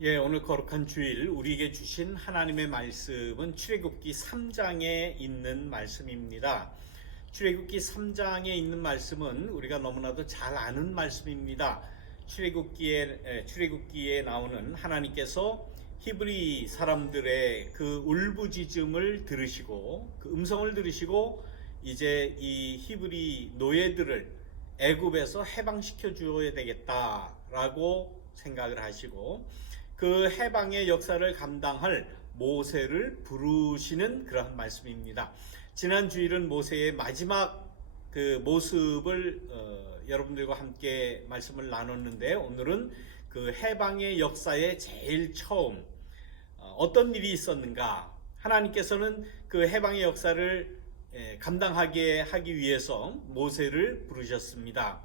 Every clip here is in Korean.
오늘 거룩한 주일 우리에게 주신 하나님의 말씀은 출애굽기 3장에 있는 말씀입니다. 출애굽기 3장에 있는 말씀은 우리가 너무나도 잘 아는 말씀입니다. 출애굽기에 나오는 하나님께서 히브리 사람들의 그 울부짖음을 들으시고 그 음성을 들으시고 이제 이 히브리 노예들을 애굽에서 해방시켜 주어야 되겠다라고 생각을 하시고 그 해방의 역사를 감당할 모세를 부르시는 그러한 말씀입니다. 지난 주일은 모세의 마지막 그 모습을 여러분들과 함께 말씀을 나눴는데, 오늘은 그 해방의 역사의 제일 처음 어떤 일이 있었는가, 하나님께서는 그 해방의 역사를 감당하게 하기 위해서 모세를 부르셨습니다.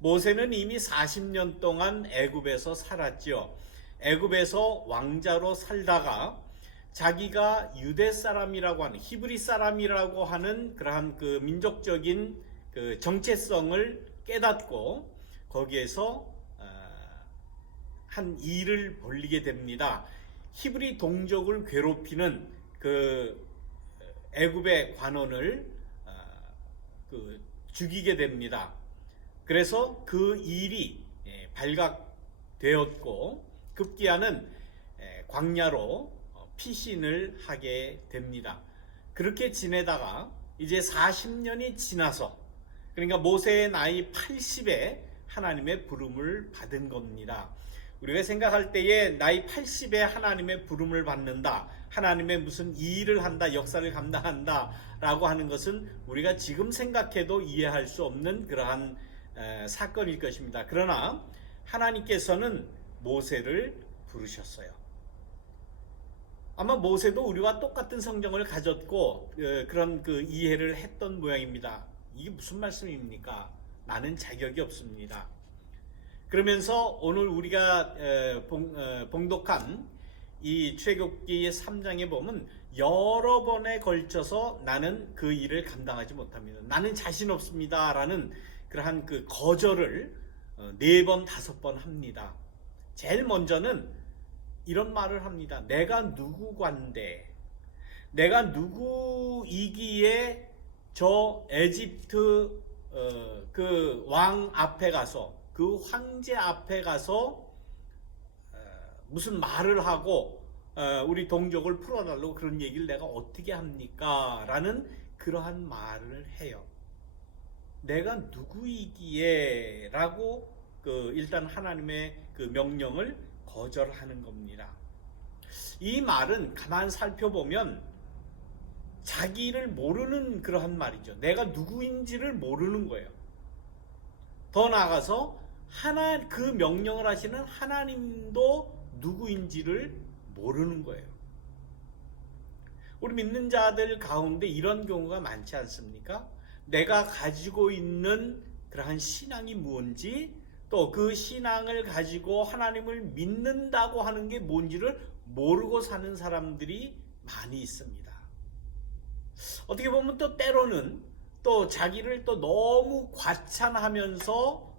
모세는 이미 40년 동안 애굽에서 살았죠. 애굽에서 왕자로 살다가 자기가 유대 사람이라고 하는, 히브리 사람이라고 하는 그러한 그 민족적인 그 정체성을 깨닫고 거기에서 한 일을 벌리게 됩니다. 히브리 동족을 괴롭히는 그 애굽의 관원을 죽이게 됩니다. 그래서 그 일이 발각되었고 급기야는 광야로 피신을 하게 됩니다. 그렇게 지내다가 이제 40년이 지나서, 그러니까 모세의 나이 80에 하나님의 부름을 받은 겁니다. 우리가 생각할 때에 나이 80에 하나님의 부름을 받는다, 하나님의 무슨 일을 한다, 역사를 감당한다 라고 하는 것은 우리가 지금 생각해도 이해할 수 없는 그러한 사건일 것입니다. 그러나 하나님께서는 모세를 부르셨어요. 아마 모세도 우리와 똑같은 성경을 가졌고 그런 그 이해를 했던 모양입니다. 이게 무슨 말씀입니까? 나는 자격이 없습니다. 그러면서 오늘 우리가 봉독한 이 출애굽기 3장에 보면 여러 번에 걸쳐서 나는 그 일을 감당하지 못합니다, 나는 자신 없습니다 라는 그러한 그 거절을 4번, 5번 합니다. 제일 먼저는 이런 말을 합니다. 내가 누구관데, 내가 누구이기에 저 에집트 그 왕 앞에 가서, 그 황제 앞에 가서 무슨 말을 하고 우리 동족을 풀어달라고 그런 얘기를 내가 어떻게 합니까? 라는 그러한 말을 해요. 내가 누구이기에 라고 일단 하나님의 그 명령을 거절하는 겁니다. 이 말은 가만 살펴보면 자기를 모르는 그러한 말이죠. 내가 누구인지를 모르는 거예요. 더 나아가서 그 명령을 하시는 하나님도 누구인지를 모르는 거예요. 우리 믿는 자들 가운데 이런 경우가 많지 않습니까? 내가 가지고 있는 그러한 신앙이 무엇인지, 또 그 신앙을 가지고 하나님을 믿는다고 하는 게 뭔지를 모르고 사는 사람들이 많이 있습니다. 어떻게 보면 또 때로는 또 자기를 또 너무 과찬하면서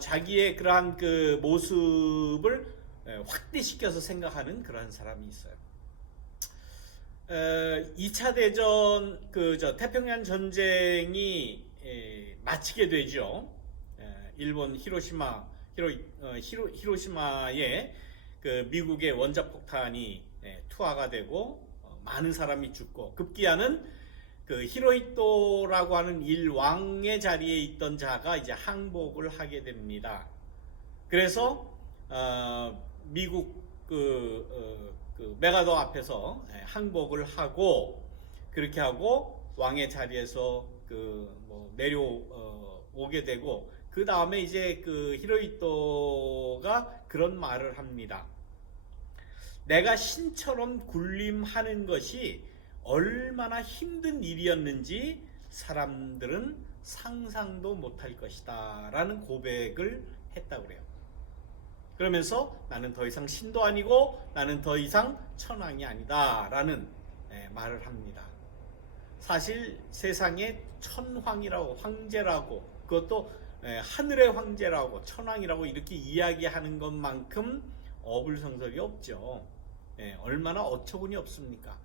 자기의 그러한 그 모습을 확대시켜서 생각하는 그러한 사람이 있어요. 2차 대전 태평양 전쟁이 마치게 되죠. 일본 히로시마에 그 미국의 원자폭탄이 투하가 되고 많은 사람이 죽고, 급기야는 그 히로히토라고 하는 일왕의 자리에 있던 자가 이제 항복을 하게 됩니다. 그래서 미국 메가더 앞에서 항복을 하고, 그렇게 하고 왕의 자리에서 내려오게 되고, 그 다음에 이제 그 히로히토가 그런 말을 합니다. 내가 신처럼 군림하는 것이 얼마나 힘든 일이었는지 사람들은 상상도 못할 것이다 라는 고백을 했다고 그래요. 그러면서 나는 더 이상 신도 아니고 나는 더 이상 천왕이 아니다 라는 말을 합니다. 사실 세상에 천황이라고, 황제라고, 그것도 하늘의 황제라고, 천왕이라고 이렇게 이야기하는 것만큼 어불성설이 없죠. 얼마나 어처구니 없습니까?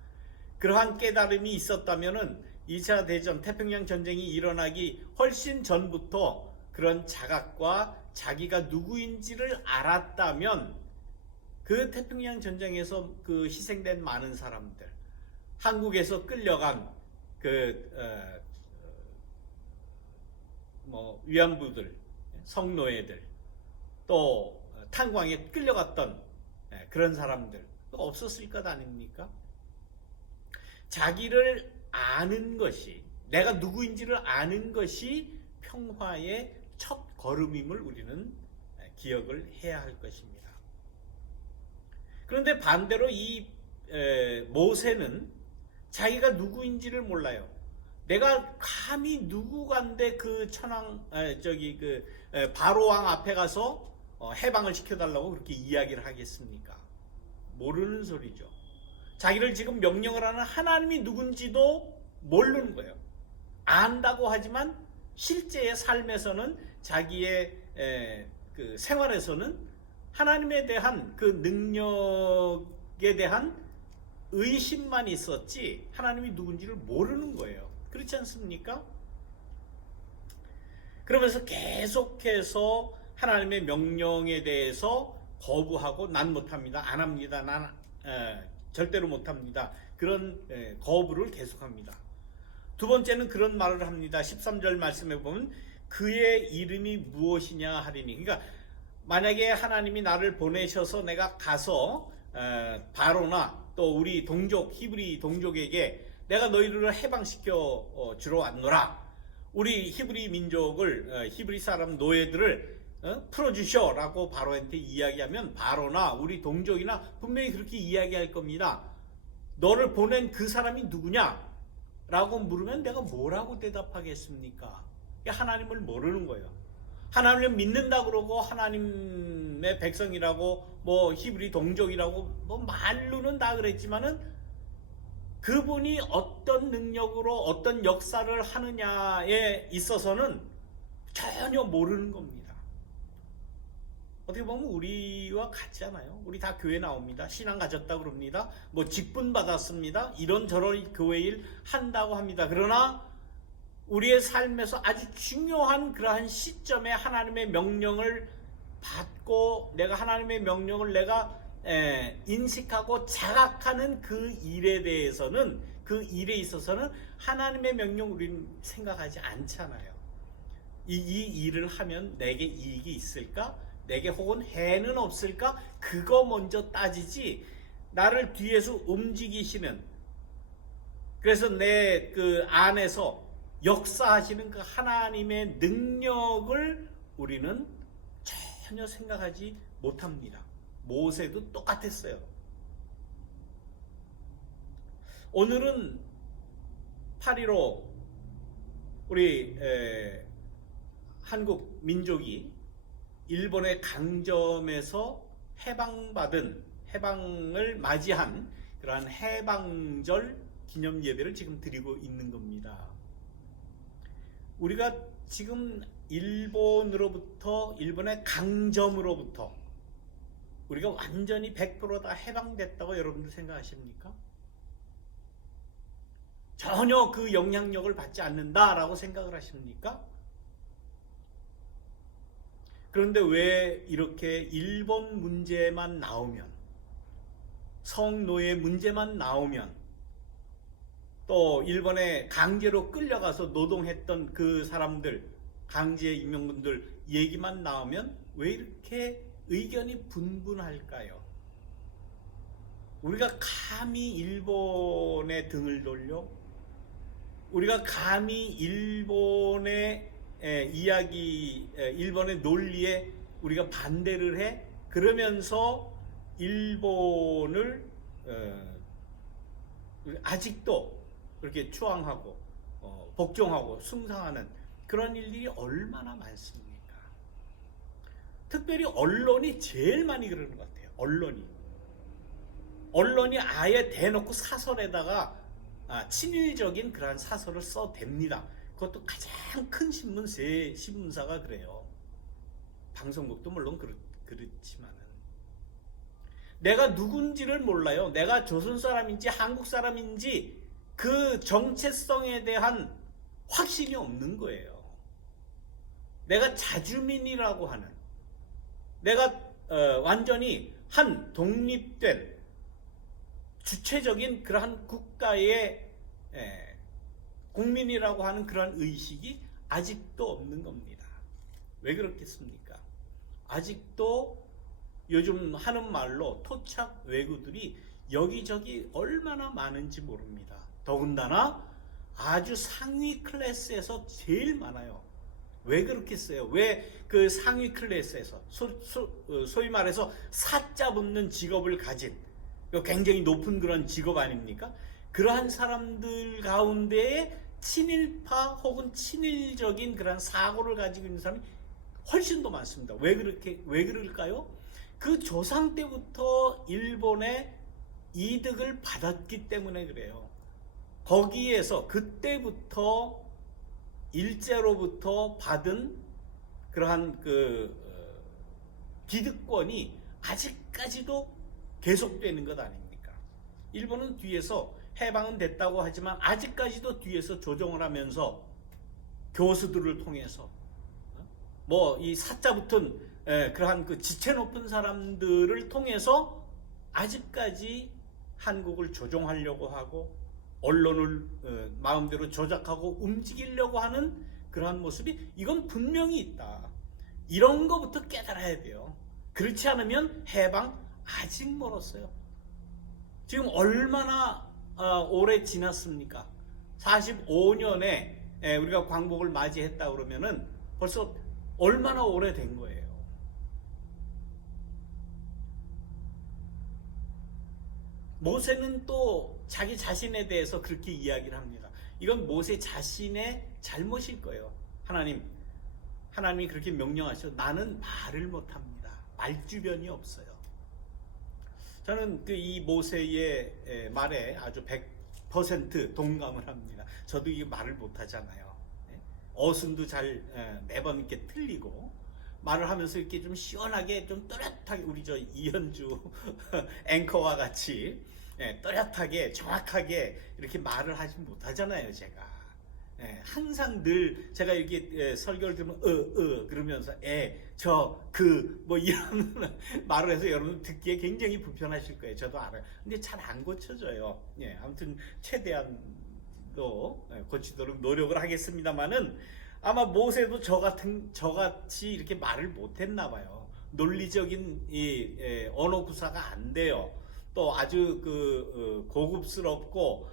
그러한 깨달음이 있었다면은 2차 대전 태평양 전쟁이 일어나기 훨씬 전부터 그런 자각과 자기가 누구인지를 알았다면 그 태평양 전쟁에서 그 희생된 많은 사람들, 한국에서 끌려간 위안부들, 성노예들, 또 탄광에 끌려갔던 그런 사람들 없었을 것 아닙니까? 자기를 아는 것이, 내가 누구인지를 아는 것이 평화의 첫 걸음임을 우리는 기억을 해야 할 것입니다. 그런데 반대로 이 모세는 자기가 누구인지를 몰라요. 내가 감히 누구간데 그 바로왕 앞에 가서 해방을 시켜달라고 그렇게 이야기를 하겠습니까? 모르는 소리죠. 자기를 지금 명령을 하는 하나님이 누군지도 모르는 거예요. 안다고 하지만 실제의 삶에서는 자기의 그 생활에서는 하나님에 대한 그 능력에 대한 의심만 있었지 하나님이 누군지를 모르는 거예요. 그렇지 않습니까? 그러면서 계속해서 하나님의 명령에 대해서 거부하고 난 못합니다. 안 합니다. 난 절대로 못합니다. 그런 거부를 계속합니다. 두 번째는 그런 말을 합니다. 13절 말씀에 보면 그의 이름이 무엇이냐 하리니, 그러니까 만약에 하나님이 나를 보내셔서 내가 가서 바로나 또 우리 동족 히브리 동족에게 내가 너희를 해방시켜 주러 왔노라, 우리 히브리 민족을 히브리 사람 노예들을 풀어주셔 라고 바로한테 이야기하면 바로나 우리 동족이나 분명히 그렇게 이야기할 겁니다. 너를 보낸 그 사람이 누구냐 라고 물으면 내가 뭐라고 대답하겠습니까? 하나님을 모르는 거예요. 하나님을 믿는다 그러고 하나님의 백성이라고 히브리 동족이라고 말로는 다 그랬지만은 그분이 어떤 능력으로 어떤 역사를 하느냐에 있어서는 전혀 모르는 겁니다. 어떻게 보면 우리와 같잖아요. 우리 다 교회 나옵니다. 신앙 가졌다 그럽니다. 직분 받았습니다. 이런저런 교회 일 한다고 합니다. 그러나 우리의 삶에서 아주 중요한 그러한 시점에 하나님의 명령을 받고 내가 하나님의 명령을 내가 인식하고 자각하는 그 일에 대해서는, 그 일에 있어서는 하나님의 명령 우리는 생각하지 않잖아요. 이 일을 하면 내게 이익이 있을까? 내게 혹은 해는 없을까? 그거 먼저 따지지, 나를 뒤에서 움직이시는, 그래서 내 그 안에서 역사하시는 그 하나님의 능력을 우리는 전혀 생각하지 못합니다. 모세도 똑같았어요. 오늘은 8.15 우리 한국 민족이 일본의 강점에서 해방을 맞이한 그러한 해방절 기념 예배를 지금 드리고 있는 겁니다. 우리가 지금 일본의 강점으로부터 우리가 완전히 100% 다 해방됐다고 여러분들 생각하십니까? 전혀 그 영향력을 받지 않는다라고 생각을 하십니까? 그런데 왜 이렇게 일본 문제만 나오면, 성노예 문제만 나오면, 또 일본에 강제로 끌려가서 노동했던 그 사람들, 강제 임명군들 얘기만 나오면 왜 이렇게 의견이 분분할까요? 우리가 감히 일본의 등을 돌려? 우리가 감히 일본의 일본의 논리에 우리가 반대를 해? 그러면서 일본을 아직도 그렇게 추앙하고 복종하고 숭상하는 그런 일들이 얼마나 많습니까? 특별히 언론이 제일 많이 그러는 것 같아요. 언론이 아예 대놓고 사설에다가 친일적인 그러한 사설을 써댑니다. 그것도 가장 큰 신문사가 그래요. 방송국도 물론 그렇지만은 내가 누군지를 몰라요. 내가 조선 사람인지 한국 사람인지 그 정체성에 대한 확신이 없는 거예요. 내가 자주민이라고 하는, 내가 완전히 한 독립된 주체적인 그러한 국가의 국민이라고 하는 그러한 의식이 아직도 없는 겁니다. 왜 그렇겠습니까? 아직도 요즘 하는 말로 토착 외구들이 여기저기 얼마나 많은지 모릅니다. 더군다나 아주 상위 클래스에서 제일 많아요. 왜 그렇겠어요? 왜 그 상위 클래스에서 소위 말해서 사자 붙는 직업을 가진 굉장히 높은 그런 직업 아닙니까? 그러한 사람들 가운데에 친일파 혹은 친일적인 그런 사고를 가지고 있는 사람이 훨씬 더 많습니다. 왜 그럴까요? 그 조상 때부터 일본의 이득을 받았기 때문에 그래요. 거기에서 그때부터 일제로부터 받은 그러한 기득권이 아직까지도 계속되는 것 아닙니까? 일본은 뒤에서 해방은 됐다고 하지만 아직까지도 뒤에서 조정을 하면서 교수들을 통해서 뭐 이 사자 붙은 그러한 그 지체 높은 사람들을 통해서 아직까지 한국을 조종하려고 하고 언론을 마음대로 조작하고 움직이려고 하는 그러한 모습이 이건 분명히 있다. 이런 거부터 깨달아야 돼요. 그렇지 않으면 해방 아직 멀었어요. 지금 얼마나 오래 지났습니까? 45년에 우리가 광복을 맞이했다 그러면은 벌써 얼마나 오래된 거예요. 모세는 또 자기 자신에 대해서 그렇게 이야기를 합니다. 이건 모세 자신의 잘못일 거예요. 하나님이 그렇게 명령하셔. 나는 말을 못합니다. 말주변이 없어요. 저는 이 모세의 말에 아주 100% 동감을 합니다. 저도 이 말을 못하잖아요. 어순도 잘 매번 이렇게 틀리고 말을 하면서 이렇게 좀 시원하게 좀 또렷하게 우리 저 이현주 앵커와 같이 또렷하게 정확하게 이렇게 말을 하지 못하잖아요. 제가 항상 늘 제가 이렇게 설교를 들으면 그러면서 뭐 이런 말을 해서 여러분 듣기에 굉장히 불편하실 거예요. 저도 알아요. 근데 잘 안 고쳐져요. 아무튼 최대한 또 고치도록 노력을 하겠습니다만은 아마 모세도 저같이 이렇게 말을 못했나 봐요. 논리적인 언어 구사가 안 돼요. 또 아주 고급스럽고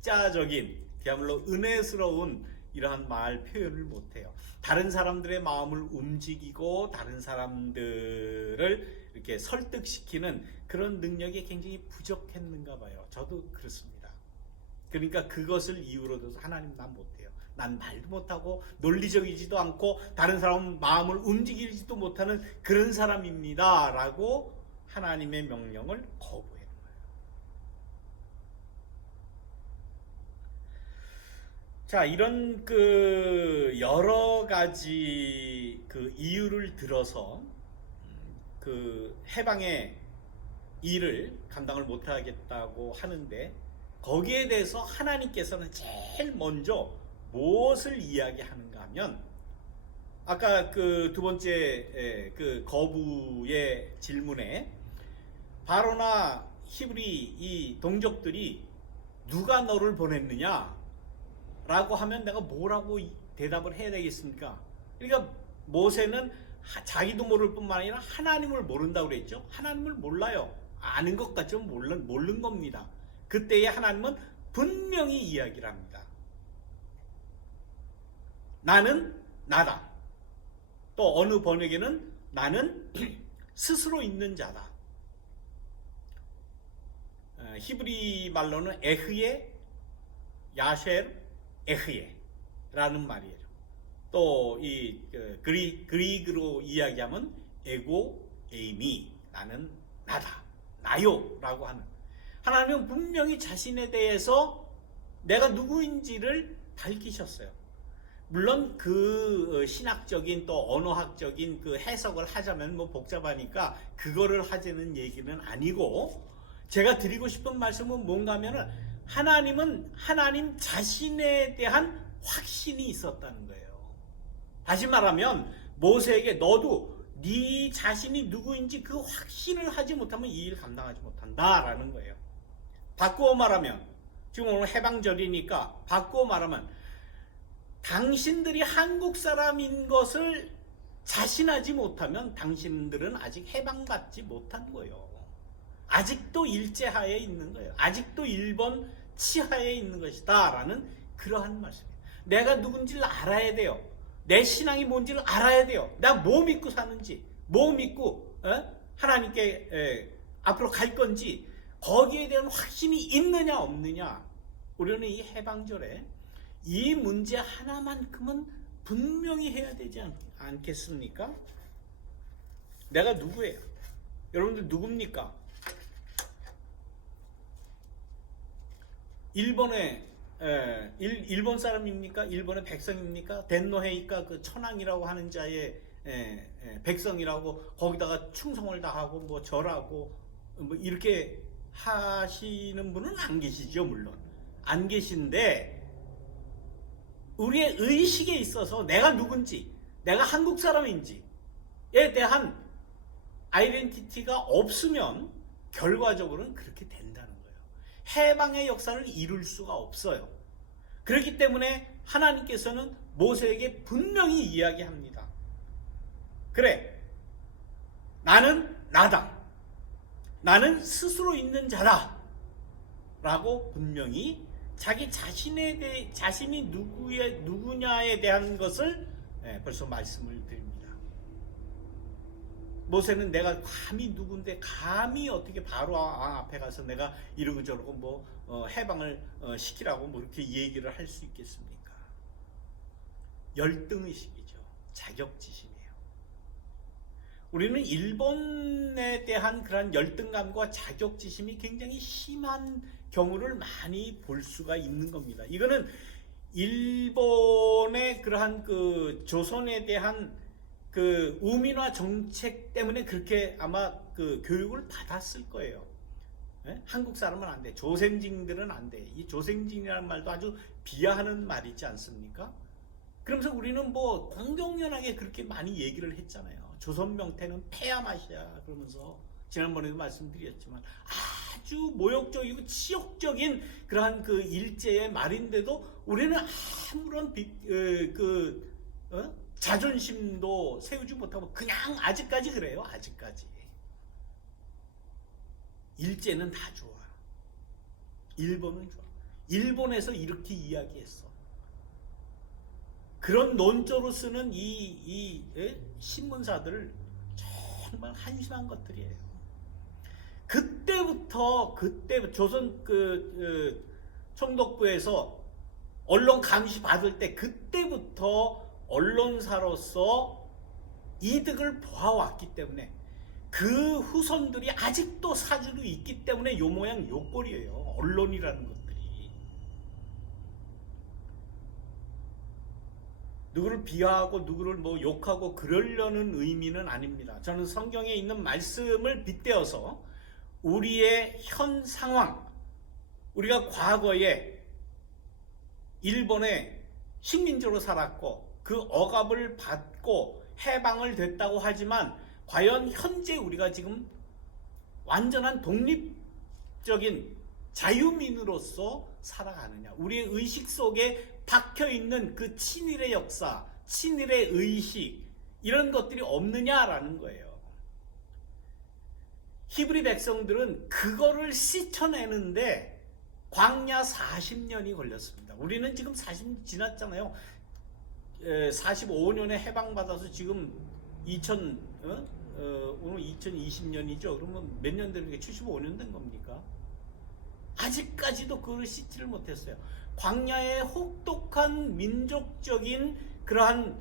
학자적인 그야말로 은혜스러운 이러한 말 표현을 못해요. 다른 사람들의 마음을 움직이고 다른 사람들을 이렇게 설득시키는 그런 능력이 굉장히 부족했는가 봐요. 저도 그렇습니다. 그러니까 그것을 이유로 둬서 하나님 난 못해요. 난 말도 못하고 논리적이지도 않고 다른 사람 마음을 움직이지도 못하는 그런 사람입니다 라고 하나님의 명령을 거부해요. 자, 이런 여러 가지 이유를 들어서 해방의 일을 감당을 못하겠다고 하는데 거기에 대해서 하나님께서는 제일 먼저 무엇을 이야기하는가 하면 아까 두 번째 거부의 질문에 바로나 히브리 이 동족들이 누가 너를 보냈느냐 라고 하면 내가 뭐라고 대답을 해야 되겠습니까? 그러니까 모세는 자기도 모를 뿐만 아니라 하나님을 모른다고 그랬죠. 하나님을 몰라요. 아는 것 같지만 모르는 겁니다. 그때에 하나님은 분명히 이야기를 합니다. 나는 나다. 또 어느 번역에는 나는 스스로 있는 자다. 히브리 말로는 에흐예, 야쉘, 에흐예라는 말이에요. 또 이 그리그로 이야기하면 에고 에이미, 나는 나다, 나요라고 하는 하나님은 분명히 자신에 대해서 내가 누구인지를 밝히셨어요. 물론 그 신학적인 또 언어학적인 그 해석을 하자면 뭐 복잡하니까 그거를 하자는 얘기는 아니고, 제가 드리고 싶은 말씀은 뭔가 하면은 하나님은 하나님 자신에 대한 확신이 있었다는 거예요. 다시 말하면 모세에게 너도 네 자신이 누구인지 그 확신을 하지 못하면 이 일 감당하지 못한다라는 거예요. 바꾸어 말하면, 지금 오늘 해방절이니까 바꾸어 말하면, 당신들이 한국 사람인 것을 자신하지 못하면 당신들은 아직 해방받지 못한 거예요. 아직도 일제하에 있는 거예요. 아직도 일본 치하에 있는 것이다 라는 그러한 말씀이에요. 내가 누군지를 알아야 돼요. 내 신앙이 뭔지를 알아야 돼요. 나 뭐 믿고 사는지, 뭐 믿고 하나님께 앞으로 갈 건지, 거기에 대한 확신이 있느냐 없느냐. 우리는 이 해방절에 이 문제 하나만큼은 분명히 해야 되지 않겠습니까? 내가 누구예요? 여러분들 누굽니까? 일본 사람입니까? 일본의 백성입니까? 덴노헤이까 그 천황이라고 하는 자의 백성이라고 거기다가 충성을 다하고 뭐 절하고 뭐 이렇게 하시는 분은 안 계시죠. 물론 안 계신데, 우리의 의식에 있어서 내가 누군지, 내가 한국 사람인지에 대한 아이덴티티가 없으면 결과적으로는 그렇게 된다는 거예요. 해방의 역사를 이룰 수가 없어요. 그렇기 때문에 하나님께서는 모세에게 분명히 이야기합니다. 그래, 나는 나다. 나는 스스로 있는 자다. 라고 분명히 자기 자신이 누구냐에 대한 것을 벌써 말씀을 드립니다. 모세는 내가 감히 누군데 감히 어떻게 바로 앞에 가서 내가 이러고 저러고 뭐 해방을 시키라고 뭐 이렇게 얘기를 할 수 있겠습니까? 열등의식이죠. 자격지심이에요. 우리는 일본에 대한 그런 열등감과 자격지심이 굉장히 심한 경우를 많이 볼 수가 있는 겁니다. 이거는 일본의 그러한 그 조선에 대한 그 우민화 정책 때문에 그렇게 아마 그 교육을 받았을 거예요. 한국 사람은 안 돼. 조생징들은 안 돼. 이 조생징이라는 말도 아주 비하하는 말이지 않습니까? 그러면서 우리는 뭐 공공연하게 그렇게 많이 얘기를 했잖아요. 조선 명태는 폐야 맛이야. 그러면서 지난번에도 말씀드렸지만 아주 모욕적이고 치욕적인 그러한 그 일제의 말인데도 우리는 아무런 자존심도 세우지 못하고 그냥 아직까지 그래요. 아직까지. 일제는 다 좋아. 일본은 좋아. 일본에서 이렇게 이야기했어. 그런 논조로 쓰는 이 신문사들 정말 한심한 것들이에요. 그때부터 조선 총독부에서 언론 감시 받을 때 그때부터 언론사로서 이득을 보아왔기 때문에 그 후손들이 아직도 사주로 있기 때문에 요 모양 요 꼴이에요. 언론이라는 것들이. 누구를 비하하고 누구를 뭐 욕하고 그러려는 의미는 아닙니다. 저는 성경에 있는 말씀을 빗대어서 우리의 현 상황, 우리가 과거에 일본의 식민지로 살았고 그 억압을 받고 해방을 됐다고 하지만 과연 현재 우리가 지금 완전한 독립적인 자유민으로서 살아가느냐, 우리의 의식 속에 박혀있는 그 친일의 역사, 친일의 의식, 이런 것들이 없느냐라는 거예요. 히브리 백성들은 그거를 씻어내는데 광야 40년이 걸렸습니다. 우리는 지금 40년 지났잖아요. 45년에 해방받아서 지금 오늘 2020년이죠. 그러면 몇 년 되는 게 75년 된 겁니까? 아직까지도 그걸 씻지를 못했어요. 광야의 혹독한 민족적인 그러한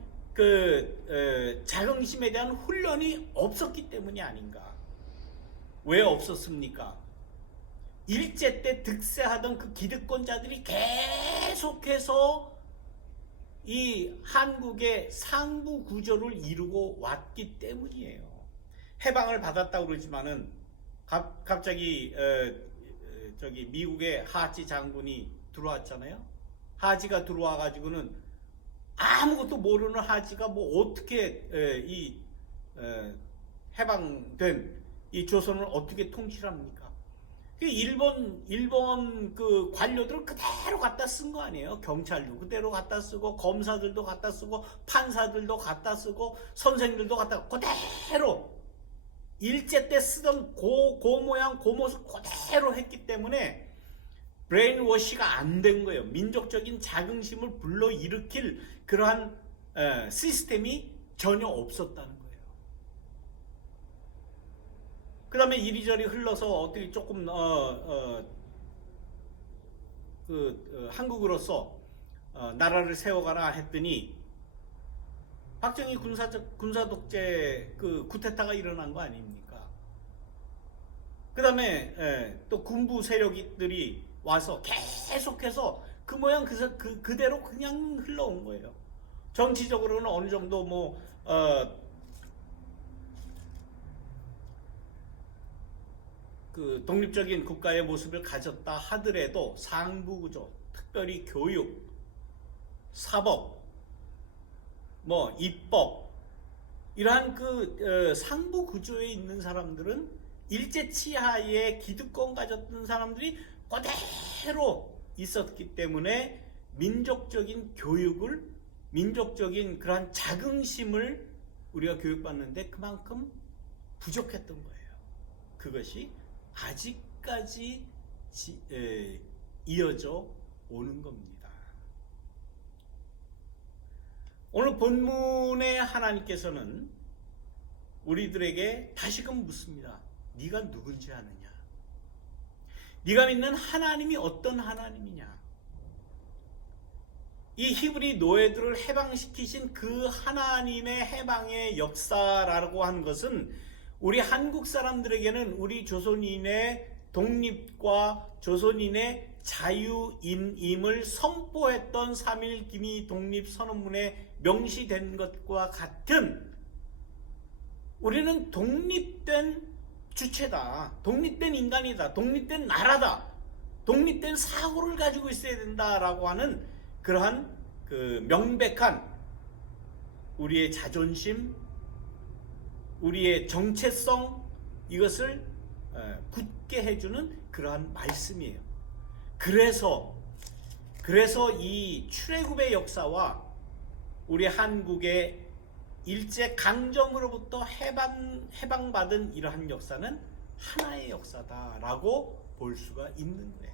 자긍심에 대한 훈련이 없었기 때문이 아닌가. 왜 없었습니까? 일제 때 득세하던 그 기득권자들이 계속해서 이 한국의 상부 구조를 이루고 왔기 때문이에요. 해방을 받았다고 그러지만은 갑자기 저기 미국의 하지 장군이 들어왔잖아요. 하지가 들어와 가지고는 아무것도 모르는 하지가 뭐 어떻게 이 해방된 이 조선을 어떻게 통치합니까? 일본 그 관료들을 그대로 갖다 쓴 거 아니에요? 경찰도 그대로 갖다 쓰고, 검사들도 갖다 쓰고, 판사들도 갖다 쓰고, 선생들도 갖다 그대로 일제 때 쓰던 고 모양 고 모습 그대로 했기 때문에 브레인워시가 안 된 거예요. 민족적인 자긍심을 불러일으킬 그러한 시스템이 전혀 없었다는 거예요. 그 다음에 이리저리 흘러서 어떻게 조금 한국으로서 나라를 세워가나 했더니 박정희 군사 독재 그 쿠데타가 일어난 거 아닙니까? 그 다음에 또 군부 세력들이 와서 계속해서 그 모양 그대로 그냥 흘러온 거예요. 정치적으로는 어느 정도 그 독립적인 국가의 모습을 가졌다 하더라도 상부구조, 특별히 교육, 사법, 입법 이러한 그 상부 구조에 있는 사람들은 일제 치하에 기득권 가졌던 사람들이 그대로 있었기 때문에 민족적인 교육을, 민족적인 그러한 자긍심을 우리가 교육받는데 그만큼 부족했던 거예요. 그것이 아직까지 이어져 오는 겁니다. 오늘 본문의 하나님께서는 우리들에게 다시금 묻습니다. 네가 누군지 아느냐? 네가 믿는 하나님이 어떤 하나님이냐? 이 히브리 노예들을 해방시키신 그 하나님의 해방의 역사라고 하는 것은 우리 한국 사람들에게는 우리 조선인의 독립과 조선인의 자유임을 선포했던 3.1 기미 독립선언문에 명시된 것과 같은, 우리는 독립된 주체다, 독립된 인간이다, 독립된 나라다, 독립된 사고를 가지고 있어야 된다라고 하는 그러한 그 명백한 우리의 자존심, 우리의 정체성, 이것을 굳게 해주는 그러한 말씀이에요. 그래서 이 출애굽의 역사와 우리 한국의 일제 강점으로부터 해방받은 이러한 역사는 하나의 역사다라고 볼 수가 있는 거예요.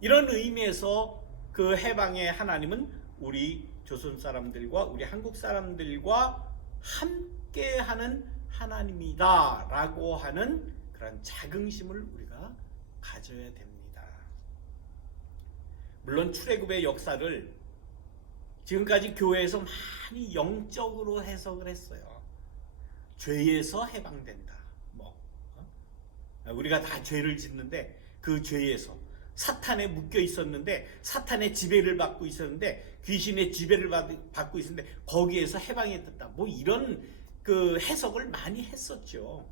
이런 의미에서 그 해방의 하나님은 우리 조선 사람들과 우리 한국 사람들과 함께하는 하나님이다라고 하는 그런 자긍심을 우리가 가져야 됩니다. 물론 출애굽의 역사를 지금까지 교회에서 많이 영적으로 해석을 했어요. 죄에서 해방된다. 우리가 다 죄를 짓는데 그 죄에서 사탄에 묶여 있었는데, 사탄의 지배를 받고 있었는데, 귀신의 지배를 받고 있었는데 거기에서 해방이 됐다. 이런 그 해석을 많이 했었죠.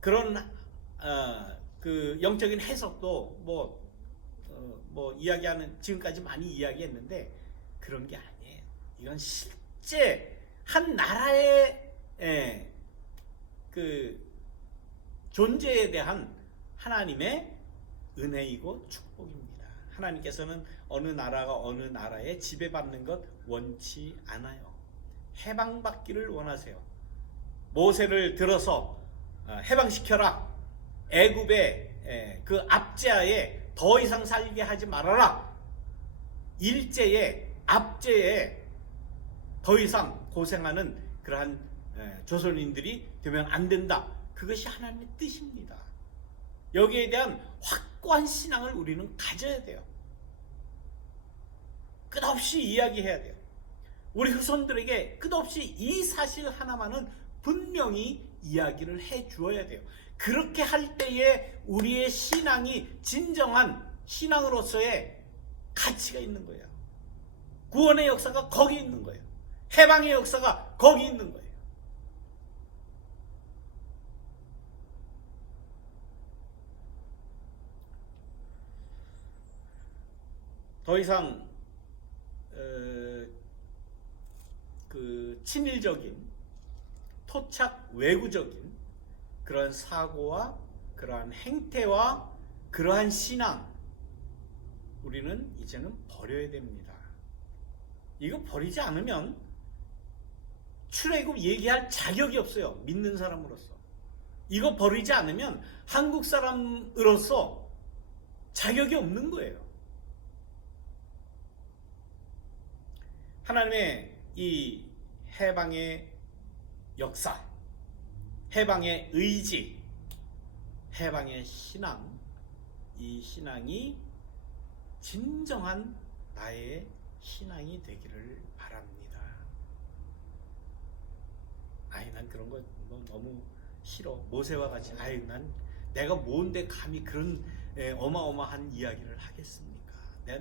그런 그 영적인 해석도 이야기하는, 지금까지 많이 이야기했는데 그런 게 아니에요. 이건 실제 한 나라의 그 존재에 대한 하나님의 은혜이고 축복입니다. 하나님께서는 어느 나라가 어느 나라에 지배받는 것 원치 않아요. 해방받기를 원하세요. 모세를 들어서 해방시켜라. 애굽의 그 압제하에 더 이상 살게 하지 말아라. 일제에, 압제에 더 이상 고생하는 그러한 조선인들이 되면 안 된다. 그것이 하나님의 뜻입니다. 여기에 대한 확고한 신앙을 우리는 가져야 돼요. 끝없이 이야기해야 돼요. 우리 후손들에게 끝없이 이 사실 하나만은 분명히 이야기를 해 주어야 돼요. 그렇게 할 때에 우리의 신앙이 진정한 신앙으로서의 가치가 있는 거예요. 구원의 역사가 거기 있는 거예요. 해방의 역사가 거기 있는 거예요. 더 이상 그 친일적인 토착 외구적인 그런 사고와 그러한 행태와 그러한 신앙 우리는 이제는 버려야 됩니다. 이거 버리지 않으면 출애굽 얘기할 자격이 없어요. 믿는 사람으로서. 이거 버리지 않으면 한국 사람으로서 자격이 없는 거예요. 하나님의 이 해방의 역사, 해방의 의지, 해방의 신앙, 이 신앙이 진정한 나의 신앙이 되기를 바랍니다. 아이, 난 그런 거 너무 싫어. 모세와 같이, 아이, 난 내가 뭔데 감히 그런 어마어마한 이야기를 하겠습니까?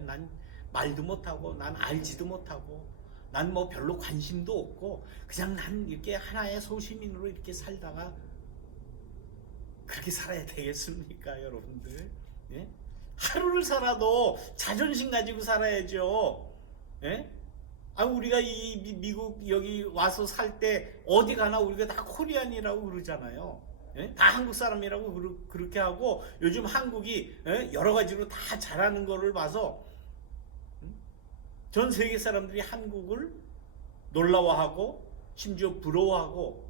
난 말도 못하고, 난 알지도 못하고, 난 뭐 별로 관심도 없고, 그냥 난 이렇게 하나의 소시민으로 이렇게 살다가 그렇게 살아야 되겠습니까, 여러분들? 예? 하루를 살아도 자존심 가지고 살아야죠. 예? 아, 우리가 이 미국 여기 와서 살 때 어디 가나 우리가 다 코리안이라고 그러잖아요. 예? 다 한국 사람이라고 그렇게 하고, 요즘 한국이 여러 가지로 다 잘하는 거를 봐서 전 세계 사람들이 한국을 놀라워하고 심지어 부러워하고,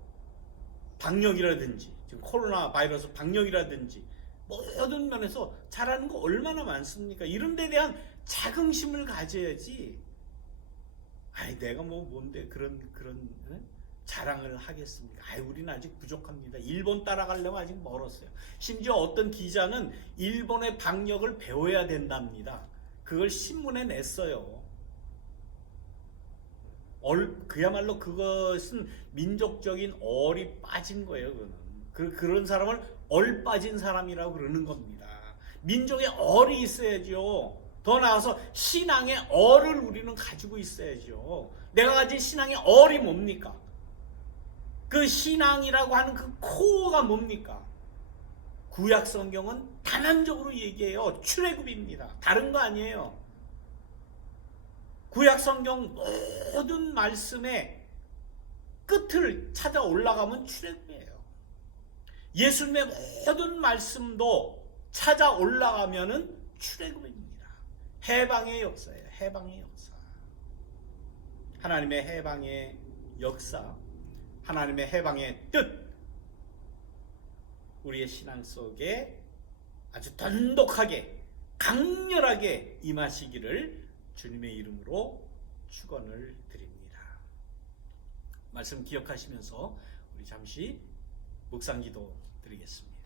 방역이라든지 지금 코로나 바이러스 방역이라든지 모든 면에서 잘하는 거 얼마나 많습니까? 이런 데 대한 자긍심을 가져야지. 아이, 내가 뭐 뭔데 그런 자랑을 하겠습니까? 아이, 우리는 아직 부족합니다. 일본 따라가려면 아직 멀었어요. 심지어 어떤 기자는 일본의 방역을 배워야 된답니다. 그걸 신문에 냈어요. 그야말로 그것은 민족적인 얼이 빠진 거예요. 그런 사람을 얼 빠진 사람이라고 그러는 겁니다. 민족의 얼이 있어야죠. 더 나아가서 신앙의 얼을 우리는 가지고 있어야죠. 내가 가진 신앙의 얼이 뭡니까? 그 신앙이라고 하는 그 코어가 뭡니까? 구약 성경은 단한적으로 얘기해요. 출애굽입니다. 다른 거 아니에요. 구약 성경 모든 말씀의 끝을 찾아 올라가면 출애굽이에요. 예수님의 모든 말씀도 찾아 올라가면은 출애굽입니다. 해방의 역사예요. 해방의 역사. 하나님의 해방의 역사, 하나님의 해방의 뜻, 우리의 신앙 속에 아주 돈독하게 강렬하게 임하시기를 주님의 이름으로 축원을 드립니다. 말씀 기억하시면서 우리 잠시 묵상기도 드리겠습니다.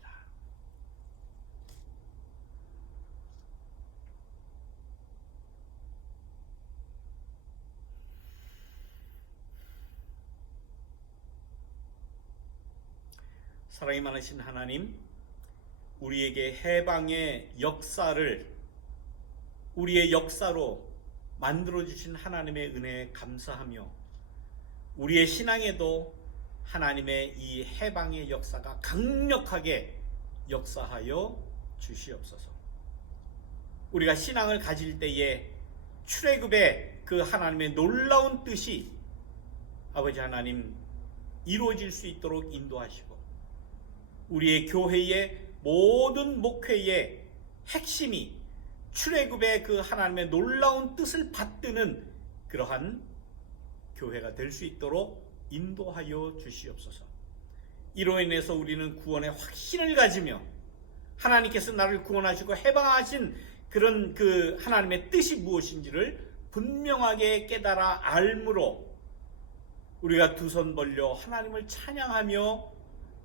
사랑이 많으신 하나님, 우리에게 해방의 역사를 우리의 역사로 만들어주신 하나님의 은혜에 감사하며, 우리의 신앙에도 하나님의 이 해방의 역사가 강력하게 역사하여 주시옵소서. 우리가 신앙을 가질 때에 출애굽의 그 하나님의 놀라운 뜻이 아버지 하나님 이루어질 수 있도록 인도하시고, 우리의 교회의 모든 목회의 핵심이 출애굽의 그 하나님의 놀라운 뜻을 받드는 그러한 교회가 될 수 있도록 인도하여 주시옵소서. 이로 인해서 우리는 구원의 확신을 가지며 하나님께서 나를 구원하시고 해방하신 그런 그 하나님의 뜻이 무엇인지를 분명하게 깨달아 알므로 우리가 두 손 벌려 하나님을 찬양하며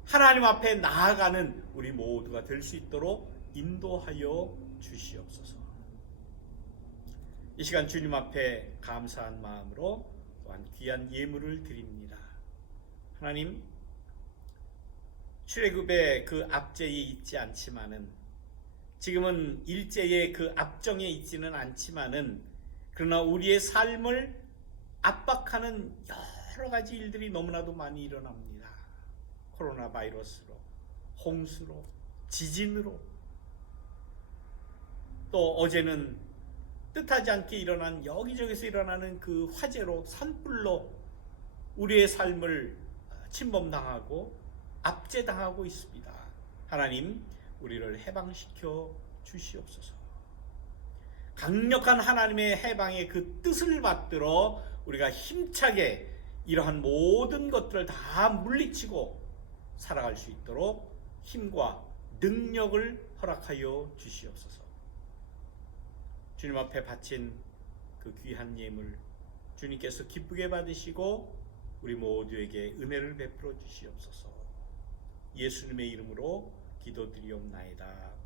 하나님 앞에 나아가는 우리 모두가 될 수 있도록 인도하여 주시옵소서. 이 시간 주님 앞에 감사한 마음으로 또한 귀한 예물을 드립니다. 하나님, 출애굽의 그 압제에 있지 않지만은, 지금은 일제의 그 압정에 있지는 않지만은, 그러나 우리의 삶을 압박하는 여러 가지 일들이 너무나도 많이 일어납니다. 코로나 바이러스로, 홍수로, 지진으로, 또 어제는 뜻하지 않게 일어난 여기저기서 일어나는 그 화재로, 산불로 우리의 삶을 침범당하고 압제당하고 있습니다. 하나님, 우리를 해방시켜 주시옵소서. 강력한 하나님의 해방의 그 뜻을 받들어 우리가 힘차게 이러한 모든 것들을 다 물리치고 살아갈 수 있도록 힘과 능력을 허락하여 주시옵소서. 주님 앞에 바친 그 귀한 예물 주님께서 기쁘게 받으시고 우리 모두에게 은혜를 베풀어 주시옵소서. 예수님의 이름으로 기도드리옵나이다.